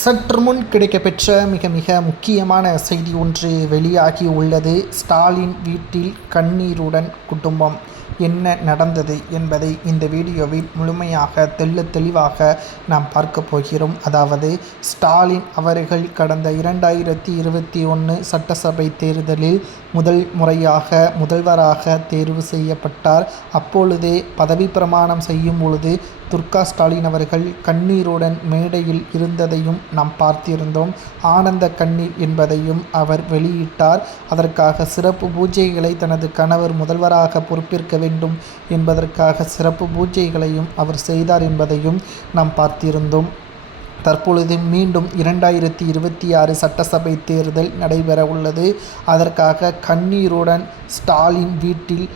சற்று முன் கிடைக்கப்பெற்ற மிக மிக முக்கியமான செய்தி ஒன்று வெளியாகி உள்ளது. ஸ்டாலின் வீட்டில் கண்ணீருடன் குடும்பம். என்ன நடந்தது என்பதை இந்த வீடியோவில் முழுமையாக தெளிவாக நாம் பார்க்க போகிறோம். அதாவது ஸ்டாலின் அவர்கள் கடந்த 2021 சட்டசபை தேர்தலில் முதல் முறையாக முதல்வராக தேர்வு செய்யப்பட்டார். அப்பொழுதே பதவி பிரமாணம் செய்யும் பொழுது துர்கா ஸ்டாலின் அவர்கள் கண்ணீருடன் மேடையில் இருந்ததையும் நாம் பார்த்திருந்தோம். ஆனந்த கண்ணீர் என்பதையும் அவர் வெளியிட்டார். அதற்காக சிறப்பு பூஜைகளை தனது கணவர் முதல்வராக பொறுப்பேற்க வேண்டும் என்பதற்காக சிறப்பு பூஜைகளையும் அவர் செய்தார் என்பதையும் நாம் பார்த்திருந்தோம். தற்பொழுது மீண்டும் 2026 சட்டசபை தேர்தல் நடைபெற உள்ளது. அதற்காக கண்ணீருடன் ஸ்டாலின் வீட்டில்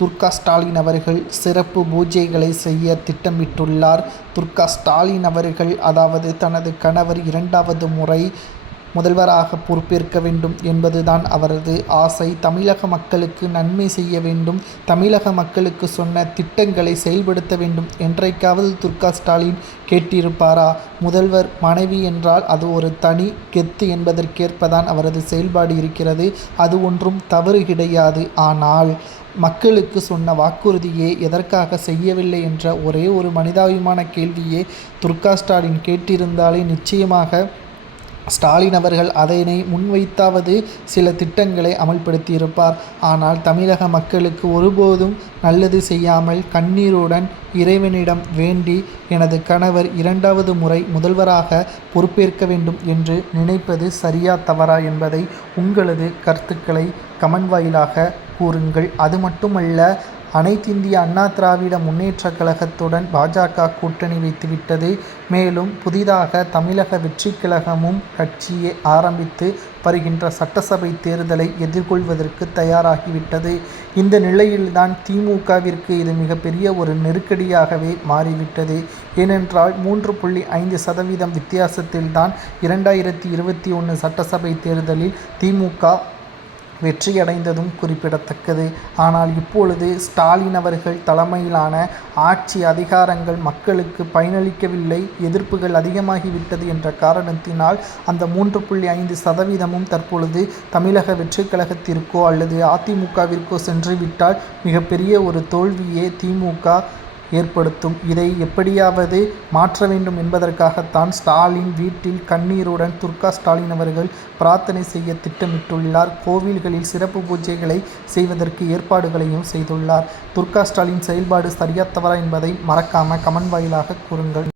துர்கா ஸ்டாலின் அவர்கள் சிறப்பு பூஜைகளை செய்ய திட்டமிட்டுள்ளார். துர்கா ஸ்டாலின் அவர்கள் அதாவது தனது கணவர் 2வது முறை முதல்வராக பொறுப்பேற்க வேண்டும் என்பதுதான் அவரது ஆசை. தமிழக மக்களுக்கு நன்மை செய்ய வேண்டும், தமிழக மக்களுக்கு சொன்ன திட்டங்களை செயல்படுத்த வேண்டும். என்றைக்காவது துர்கா ஸ்டாலின் கேட்டிருப்பாரா? முதல்வர் மனைவி என்றால் அது ஒரு தனி கெத்து என்பதற்கேற்பதான் அவரது செயல்பாடு இருக்கிறது. அது ஒன்றும் தவறு கிடையாது. ஆனால் மக்களுக்கு சொன்ன வாக்குறுதியை எதற்காக செய்யவில்லை என்ற ஒரே ஒரு மனிதாபிமான கேள்வியே துர்கா ஸ்டாலின் கேட்டிருந்தாலே நிச்சயமாக ஸ்டாலின் அவர்கள் அதனை முன்வைத்தாவது சில திட்டங்களை அமல்படுத்தியிருப்பார். ஆனால் தமிழக மக்களுக்கு ஒருபோதும் நல்லது செய்யாமல் கண்ணீருடன் இறைவனிடம் வேண்டி எனது கணவர் 2வது முறை முதல்வராக பொறுப்பேற்க வேண்டும் என்று நினைப்பது சரியா தவறா என்பதை உங்களது கருத்துக்களை கமெண்ட் வாயிலாக கூறுங்கள். அது மட்டுமல்ல, அனைத்திந்திய அண்ணா திராவிட முன்னேற்றக் கழகத்துடன் பாஜக கூட்டணி வைத்துவிட்டது. மேலும் புதிதாக தமிழக வெற்றிக் கழகமும் கட்சியை ஆரம்பித்து வருகின்ற சட்டசபை தேர்தலை எதிர்கொள்வதற்கு தயாராகிவிட்டது. இந்த நிலையில்தான் திமுகவிற்கு இது மிகப்பெரிய ஒரு நெருக்கடியாகவே மாறிவிட்டது. ஏனென்றால் 3.5% வித்தியாசத்தில்தான் 2021 சட்டசபை தேர்தலில் திமுக வெற்றியடைந்ததும் குறிப்பிடத்தக்கது. ஆனால் இப்பொழுது ஸ்டாலின் அவர்கள் தலைமையிலான ஆட்சி அதிகாரங்கள் மக்களுக்கு பயனளிக்கவில்லை, எதிர்ப்புகள் அதிகமாகிவிட்டது என்ற காரணத்தினால் அந்த 3.5% தற்பொழுது தமிழக வெற்றிக் கழகத்திற்கோ அல்லது அதிமுகவிற்கோ சென்றுவிட்டால் மிகப்பெரிய ஒரு தோல்வியே திமுக ஏற்படுத்தும். இதை எப்படியாவது மாற்ற வேண்டும் என்பதற்காகத்தான் ஸ்டாலின் வீட்டில் கண்ணீருடன் துர்கா ஸ்டாலின் அவர்கள் பிரார்த்தனை செய்ய திட்டமிட்டுள்ளார். கோவில்களில் சிறப்பு பூஜைகளை செய்வதற்கு ஏற்பாடுகளையும் செய்துள்ளார். துர்கா ஸ்டாலின் செயல்பாடு சரியா தவறா என்பதை மறக்காம கமெண்ட் வாயிலாக கூறுங்கள்.